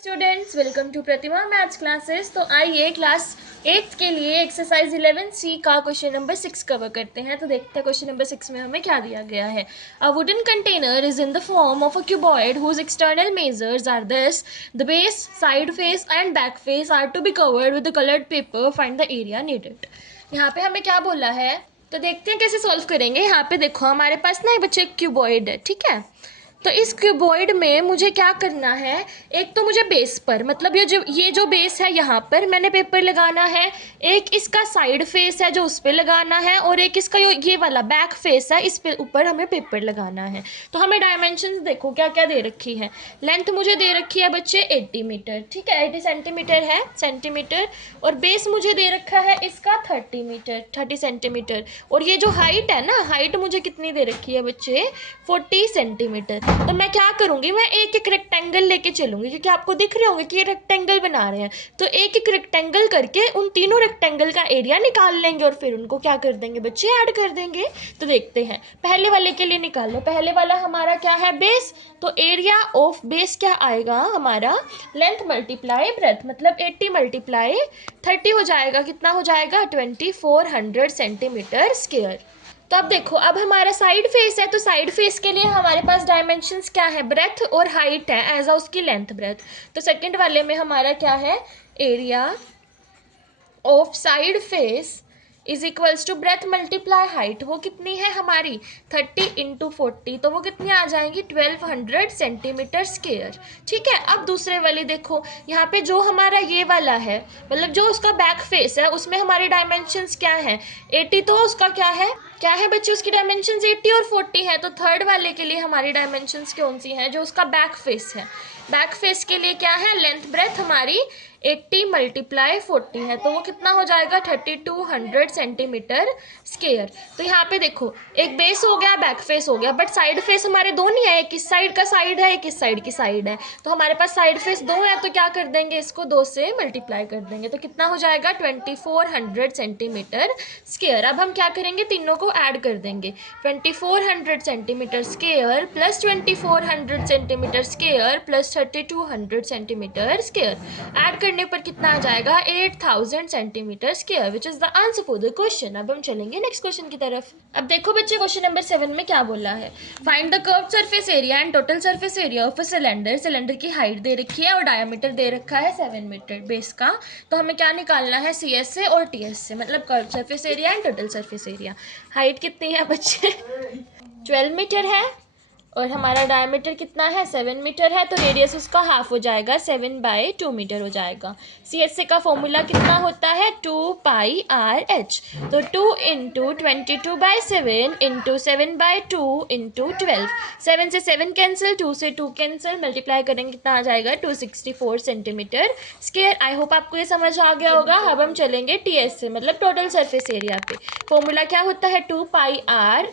Students, welcome to Pratima maths classes. तो आइए class 8 के लिए एक्सरसाइज 11C का क्वेश्चन नंबर 6 कवर करते हैं। तो देखते हैं क्वेश्चन नंबर 6 में हमें क्या दिया गया है। A wooden container is in the form of a cuboid whose external measures are this: the base, side face and back face are to be covered with the coloured paper, find the area needed. यहाँ पे हमें क्या बोला है, तो देखते हैं कैसे सॉल्व करेंगे। यहाँ पे देखो हमारे पास ना बच्चे क्यूबॉइड है, ठीक है। तो इस क्यूबॉइड में मुझे क्या करना है, एक तो मुझे बेस पर, मतलब ये जो बेस है यहाँ पर मैंने पेपर लगाना है, एक इसका साइड फेस है जो उस पर लगाना है, और एक इसका ये वाला बैक फेस है, इस पे ऊपर हमें पेपर लगाना है। तो हमें डायमेंशन देखो क्या क्या दे रखी है। लेंथ मुझे दे रखी है बच्चे 80 मीटर, ठीक है, 80 सेंटीमीटर है, सेंटीमीटर। और बेस मुझे दे रखा है इसका 30 मीटर, 30 सेंटीमीटर। और ये जो हाइट है ना, हाइट मुझे कितनी दे रखी है बच्चे, 40 सेंटीमीटर। तो मैं क्या करूंगी, मैं एक एक रेक्टेंगल लेके चलूंगी, क्योंकि आपको दिख रहे होंगे कि ये रेक्टेंगल बना रहे हैं। तो एक एक रेक्टेंगल करके उन तीनों रेक्टेंगल का एरिया निकाल लेंगे और फिर उनको क्या कर देंगे बच्चे, ऐड कर देंगे। तो देखते हैं, पहले वाले के लिए निकाल लो। पहले वाला हमारा क्या है, बेस। तो एरिया ऑफ बेस क्या आएगा हमारा, लेंथ मल्टीप्लाई ब्रेथ, मतलब 80 मल्टीप्लाई 30 हो जाएगा। कितना हो जाएगा, 2400 सेंटीमीटर स्क्वायर। तो अब देखो, अब हमारा साइड फेस है, तो साइड फेस के लिए हमारे पास डायमेंशंस क्या है, ब्रेथ और हाइट है एज अ उसकी लेंथ ब्रेथ। तो सेकंड वाले में हमारा क्या है, area of side face is equals to breadth multiply height. वो कितनी है हमारी, 30 इंटू 40, तो वो कितनी आ जाएंगी, 1200 सेंटीमीटर स्क्वायर। ठीक है। अब दूसरे वाले देखो, यहाँ पे जो हमारा ये वाला है, मतलब जो उसका बैक फेस है, उसमें हमारे डायमेंशंस क्या है, 80। तो उसका क्या है बच्चे, उसकी डायमेंशंस 80 और 40 है। तो थर्ड वाले के लिए हमारी डायमेंशंस कौन सी हैं, जो उसका बैक फेस है। बैक फेस के लिए क्या है, लेंथ ब्रेथ हमारी 80 मल्टीप्लाई 40 है, तो वो कितना हो जाएगा, 3200 सेंटीमीटर स्क्वायर। तो यहाँ पे देखो, एक बेस हो गया, बैक फेस हो गया, बट साइड फेस हमारे दो नहीं है, एक इस साइड का साइड है, एक इस साइड की साइड है। तो हमारे पास साइड फेस दो है, तो क्या कर देंगे, इसको 2 से मल्टीप्लाई कर देंगे। तो कितना हो जाएगा, 2400 सेंटीमीटर स्क्वायर। अब हम क्या करेंगे, तीनों को ऐड कर देंगे। 2400 centimetre square plus 2400 centimetre square plus 3200 centimetre square, add करने पर कितना आ जाएगा, 8000 centimetre square, which is the answer for the question. अब हम चलेंगे नेक्स्ट क्वेश्चन की तरफ। अब देखो बच्चे, क्वेश्चन नंबर 7 में क्या बोला है, find the curved surface area and total surface area of a cylinder. Cylinder की हाइट दे रखी है और डायमीटर दे रखा है 7 मीटर बेस का। तो हमें क्या निकालना है, CS से और TS से, मतलब curved surface area and total surface area. Height कितनी है बच्चे 12 मीटर है, और हमारा डायमीटर कितना है, 7 मीटर है। तो रेडियस उसका हाफ हो जाएगा, 7/2 मीटर हो जाएगा। CSA का फॉर्मूला कितना होता है, 2πRH। तो 2 इंटू 22/7 इंटू 7/2 इंटू 12, 7 से 7 कैंसिल, 2 से 2 कैंसिल, मल्टीप्लाई करेंगे कितना आ जाएगा, 264 सेंटीमीटर स्क्वायर। आई होप आपको ये समझ आ गया होगा। अब हम चलेंगे TS से, मतलब टोटल सरफेस एरिया पे। फॉर्मूला क्या होता है, 2πR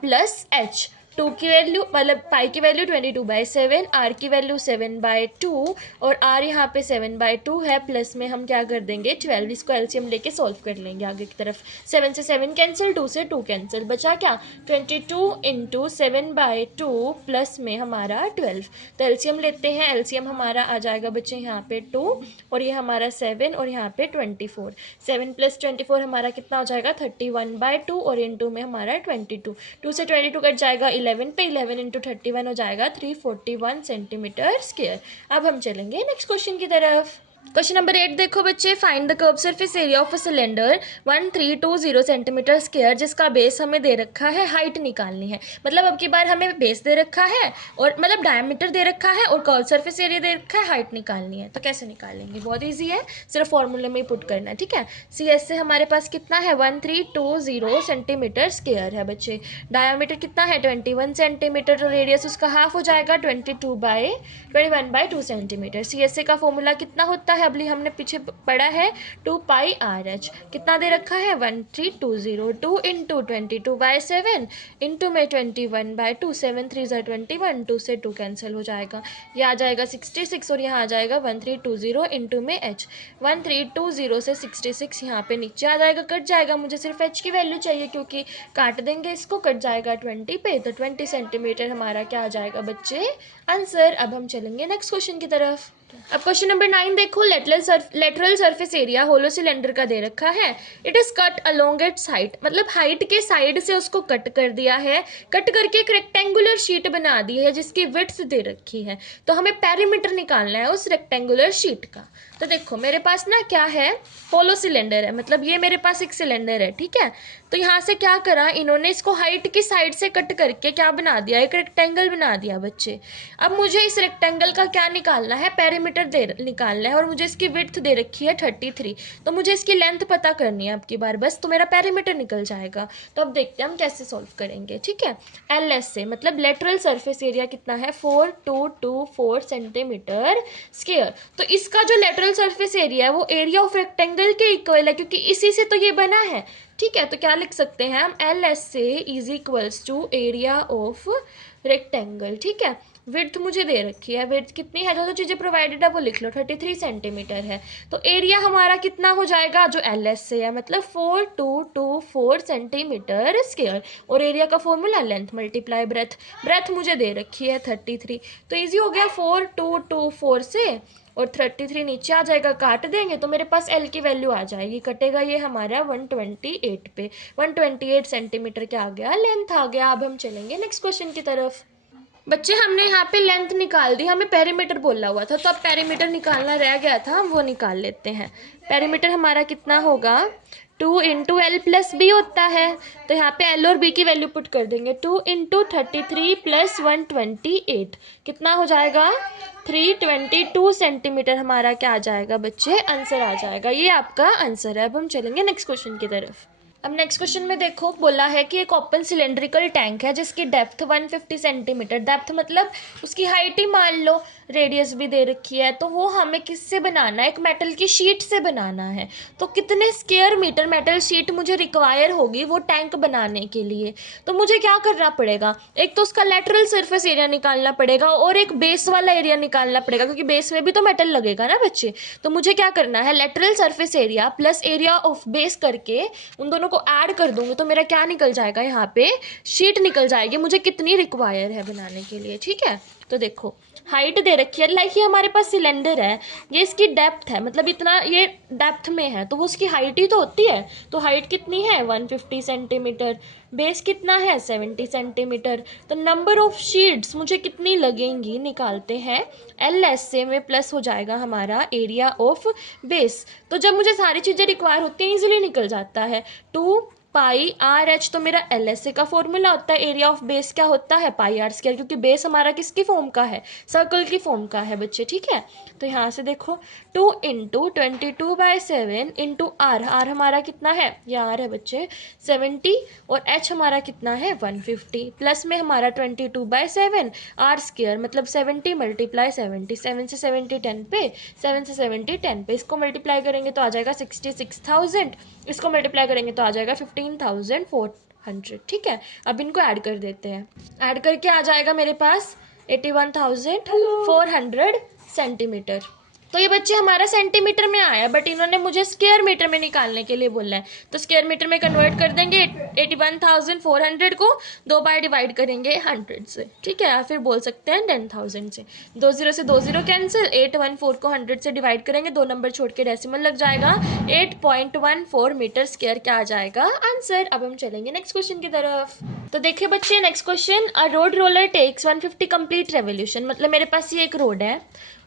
प्लस H। 2 की वैल्यू, मतलब पाई की वैल्यू 22/7, R की वैल्यू 7/2, और R यहाँ पे 7/2 है, प्लस में हम क्या कर देंगे 12, इसको एलसीएम लेके सॉल्व कर लेंगे आगे की तरफ। 7 से 7 कैंसिल, 2 से 2 कैंसिल, बचा क्या, 22 इंटू 7/2 प्लस में हमारा 12। तो एलसीएम लेते हैं, एलसीएम हमारा आ जाएगा बच्चे यहाँ पे 2, और ये हमारा 7, और यहाँ पे 24। 7 प्लस 24 हमारा कितना हो जाएगा, 31/2, और इंटू में हमारा 22। 2 से 22 कट जाएगा 11 पे, 11 इंटू 31 हो जाएगा 341 सेंटीमीटर स्क्वायर। अब हम चलेंगे नेक्स्ट क्वेश्चन की तरफ। क्वेश्चन नंबर 8 देखो बच्चे, find the curve surface area of a cylinder 1320 centimetre square, जिसका बेस हमें दे रखा है, हाइट निकालनी है। मतलब अब की बार हमें बेस दे रखा है, और मतलब डायमीटर दे रखा है, और कर्व सरफेस एरिया दे रखा है, हाइट निकालनी है। तो कैसे निकालेंगे, बहुत ईजी है, सिर्फ फॉर्मूले में ही पुट करना है, ठीक है। CS से हमारे पास कितना है, 1320 सेंटीमीटर स्क्वायर है बच्चे। डायमीटर कितना है, 21 सेंटीमीटर, तो रेडियस उसका हाफ हो जाएगा, 21/2 सेंटीमीटर। CSA का फॉर्मूला कितना होता है, अभी हमने पीछे पढ़ा है, 2πRH। कितना दे रखा है, 1320, 2 इंटू 22/7 इंटू में 21/2, 7 3 ज़ा 21, 2 से 2 कैंसिल हो जाएगा, ये आ जाएगा 66, और यहाँ आ जाएगा 1320 इंटू में H। 1320 से 66 यहाँ पे नीचे आ जाएगा, कट जाएगा, मुझे सिर्फ H की वैल्यू चाहिए, क्योंकि काट देंगे इसको, कट जाएगा 20 पे, तो 20 सेंटीमीटर हमारा क्या आ जाएगा बच्चे, आंसर। अब हम चलेंगे नेक्स्ट क्वेश्चन की तरफ। अब क्वेश्चन नंबर 9 देखो, lateral surface area hollow cylinder का दे रखा है। It is cut along its height, मतलब हाइट के साइड से उसको कट कर दिया है, कट करके एक रेक्टेंगुलर शीट बना दी है जिसकी विड्थ दे रखी है। तो हमें पेरीमीटर निकालना है उस रेक्टेंगुलर शीट का। तो देखो मेरे पास ना क्या है, होलो सिलेंडर है, मतलब ये मेरे पास एक सिलेंडर है, ठीक है। तो यहाँ से क्या करा इन्होंने, इसको हाइट की साइड से कट करके क्या बना दिया, एक रेक्टेंगल बना दिया बच्चे। अब मुझे इस रेक्टेंगल का क्या निकालना है, पेरीमीटर दे निकालना है, और मुझे इसकी विड्थ दे रखी है 33। तो मुझे इसकी लेंथ पता करनी है आपकी बार बस, तो मेरा पेरीमीटर निकल जाएगा। तो अब देखते हैं हम कैसे सॉल्व करेंगे, ठीक है। LS से मतलब लेटरल सरफेस एरिया कितना है, 4224 सेंटीमीटर स्क्वायर। तो इसका जो लेटरल सरफेस एरिया है वो एरिया ऑफ रेक्टेंगल के इक्वल है, क्योंकि इसी से तो ये बना है, ठीक है। तो क्या लिख सकते हैं हम, LS से is equals to area of rectangle, ठीक है। विड्थ मुझे दे रखी है, विड्थ कितनी है, जो चीज़ें प्रोवाइडेड है वो लिख लो, 33 सेंटीमीटर है। तो एरिया हमारा कितना हो जाएगा, जो LS से है, मतलब 4224 सेंटीमीटर स्क्वायर। और एरिया का formula length multiply breadth, breadth मुझे दे रखी है 33। तो ईजी हो गया, 4224 से और 33 नीचे आ जाएगा, काट देंगे तो मेरे पास L की वैल्यू आ जाएगी, कटेगा ये हमारा 128 पे, 128 सेंटीमीटर क्या आ गया, लेंथ आ गया। अब हम चलेंगे नेक्स्ट क्वेश्चन की तरफ। बच्चे हमने यहाँ पे लेंथ निकाल दी, हमें पेरीमीटर बोला हुआ था, तो अब पेरीमीटर निकालना रह गया था, हम वो निकाल लेते हैं। पेरीमीटर हमारा कितना होगा, 2 इंटू L प्लस बी होता है। तो यहाँ पे L और B की वैल्यू पुट कर देंगे, 2 इंटू 33 प्लस 128 कितना हो जाएगा, 322 सेंटीमीटर हमारा क्या आ जाएगा बच्चे, आंसर आ जाएगा। ये आपका आंसर है। अब हम चलेंगे नेक्स्ट क्वेश्चन की तरफ। अब नेक्स्ट क्वेश्चन में देखो, बोला है कि एक ओपन सिलेंड्रिकल टैंक है जिसकी डेप्थ 150 सेंटीमीटर, डेप्थ मतलब उसकी हाइट ही मान लो, रेडियस भी दे रखी है। तो वो हमें किससे बनाना है, एक मेटल की शीट से बनाना है। तो कितने स्क्वायर मीटर मेटल शीट मुझे रिक्वायर होगी वो टैंक बनाने के लिए। तो मुझे क्या करना पड़ेगा, एक तो उसका लेटरल सरफेस एरिया निकालना पड़ेगा और एक बेस वाला एरिया निकालना पड़ेगा, क्योंकि बेस में भी तो मेटल लगेगा ना बच्चे। तो मुझे क्या करना है, lateral surface area plus area of base करके उन दोनों को ऐड कर दूंगी, तो मेरा क्या निकल जाएगा, यहाँ पे शीट निकल जाएगी मुझे कितनी रिक्वायर है बनाने के लिए, ठीक है। तो देखो हाइट दे रखी है, लाइक ये हमारे पास सिलेंडर है, ये इसकी डेप्थ है, मतलब इतना ये डेप्थ में है, तो वो उसकी हाइट ही तो होती है। तो हाइट कितनी है, 150 सेंटीमीटर, बेस कितना है, 70 सेंटीमीटर। तो नंबर ऑफ शीट्स मुझे कितनी लगेंगी निकालते हैं, LS से में प्लस हो जाएगा हमारा एरिया ऑफ बेस। तो जब मुझे सारी चीज़ें रिक्वायर होती हैं ईजिली निकल जाता है, 2 पाई आर एच, तो मेरा LSA का फॉर्मूला होता है, एरिया ऑफ बेस क्या होता है, पाई आर स्क्वायर, क्योंकि बेस हमारा किसकी फॉर्म का है, सर्कल की फॉर्म का है बच्चे, ठीक है। तो यहाँ से देखो 2 इंटू 22/7 इंटू आर, आर हमारा कितना है, ये आर है बच्चे 70, और एच हमारा कितना है 150, प्लस में हमारा 22/7 आर स्क्वायर, मतलब 70 मल्टीप्लाई 70, 7 से 70 10 पे, 7 से 70 10 पे, इसको मल्टीप्लाई करेंगे तो आ जाएगा 66,000, इसको मल्टीप्लाई करेंगे तो आ जाएगा 15,400, ठीक है। अब इनको ऐड कर देते हैं, ऐड करके आ जाएगा मेरे पास 81,400 सेंटीमीटर। तो ये बच्चे हमारा सेंटीमीटर में आया, बट इन्होंने मुझे स्क्वायर मीटर में निकालने के लिए बोला है, तो स्क्वायर मीटर में कन्वर्ट कर देंगे 81,400 को 2 बार डिवाइड करेंगे 100 से, ठीक है, या फिर बोल सकते हैं 10,000 से। 20 से 20 कैंसिल, 814 को 100 से डिवाइड करेंगे, 2 नंबर छोड़ के डेसिमल लग जाएगा, 8.14 मीटर स्क्वायर क्या आ जाएगा, आंसर। अब हम चलेंगे नेक्स्ट क्वेश्चन की तरफ। तो देखिए बच्चे next question, a road roller takes 150 complete revolution, मतलब मेरे पास ये एक रोड है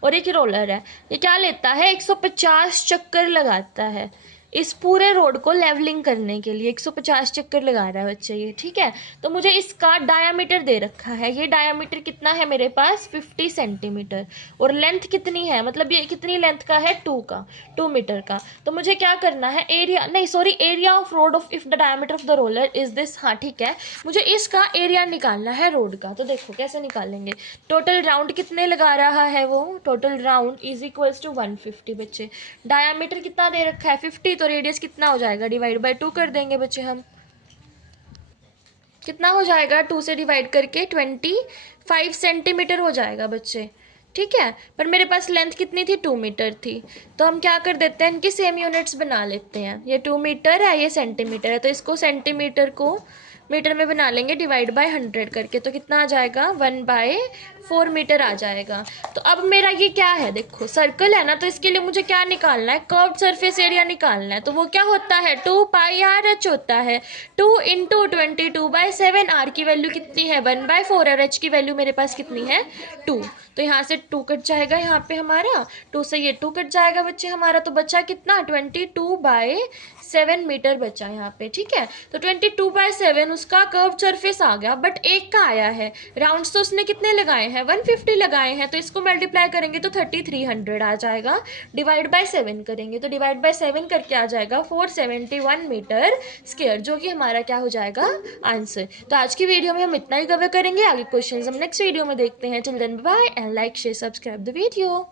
और एक रोलर है, ये क्या लेता है, 150 चक्कर लगाता है इस पूरे रोड को लेवलिंग करने के लिए, 150 चक्कर लगा रहा है बच्चे ये, ठीक है। तो मुझे इसका डायामीटर दे रखा है, ये डायामीटर कितना है मेरे पास 50 सेंटीमीटर, और लेंथ कितनी है, मतलब ये कितनी लेंथ का है, 2 मीटर का। तो मुझे क्या करना है, एरिया नहीं sorry area of road of if the diameter of the roller is this, हाँ ठीक है, मुझे इसका एरिया निकालना है रोड का। तो देखो कैसे निकालेंगे, टोटल राउंड कितने लगा रहा है वो, total round is equals to 150 बच्चे, डायामीटर कितना दे रखा है 50, तो रेडियस कितना हो जाएगा, डिवाइड बाय 2 कर देंगे बच्चे हम, कितना हो जाएगा 2 से डिवाइड करके 25 सेंटीमीटर हो जाएगा बच्चे, ठीक है। पर मेरे पास लेंथ कितनी थी, 2 मीटर थी, तो हम क्या कर देते हैं, इनकी सेम यूनिट्स बना लेते हैं, ये 2 मीटर है, ये सेंटीमीटर है, तो इसको सेंटीमीटर को मीटर में बना लेंगे डिवाइड बाय 100 करके, तो कितना आ जाएगा 1/4 मीटर आ जाएगा। तो अब मेरा ये क्या है, देखो सर्कल है ना, तो इसके लिए मुझे क्या निकालना है, कर्व्ड सरफेस एरिया निकालना है। तो वो क्या होता है 2πr/h होता है। 2 × 22/7, r की वैल्यू कितनी है 1/4 और h की वैल्यू मेरे पास कितनी है 2। तो यहाँ से 2 कट जाएगा, यहाँ पे हमारा 2 से ये 2 कट जाएगा बच्चे हमारा, तो बचा कितना 22/7 मीटर बचा यहाँ पे, ठीक है। तो 22/7 उसका कर्व सरफेस आ गया, बट एक का आया है, राउंड्स तो उसने कितने लगाए हैं 150 लगाए हैं, तो इसको मल्टीप्लाई करेंगे तो 3300 आ जाएगा। डिवाइड बाय 7 करेंगे तो डिवाइड बाय 7 करके आ जाएगा 471 मीटर स्क्वायर, जो कि हमारा क्या हो जाएगा आंसर। तो आज की वीडियो में हम इतना ही कवर करेंगे, आगे क्वेश्चन हम नेक्स्ट वीडियो में देखते हैं। Till then bye and like share subscribe the video.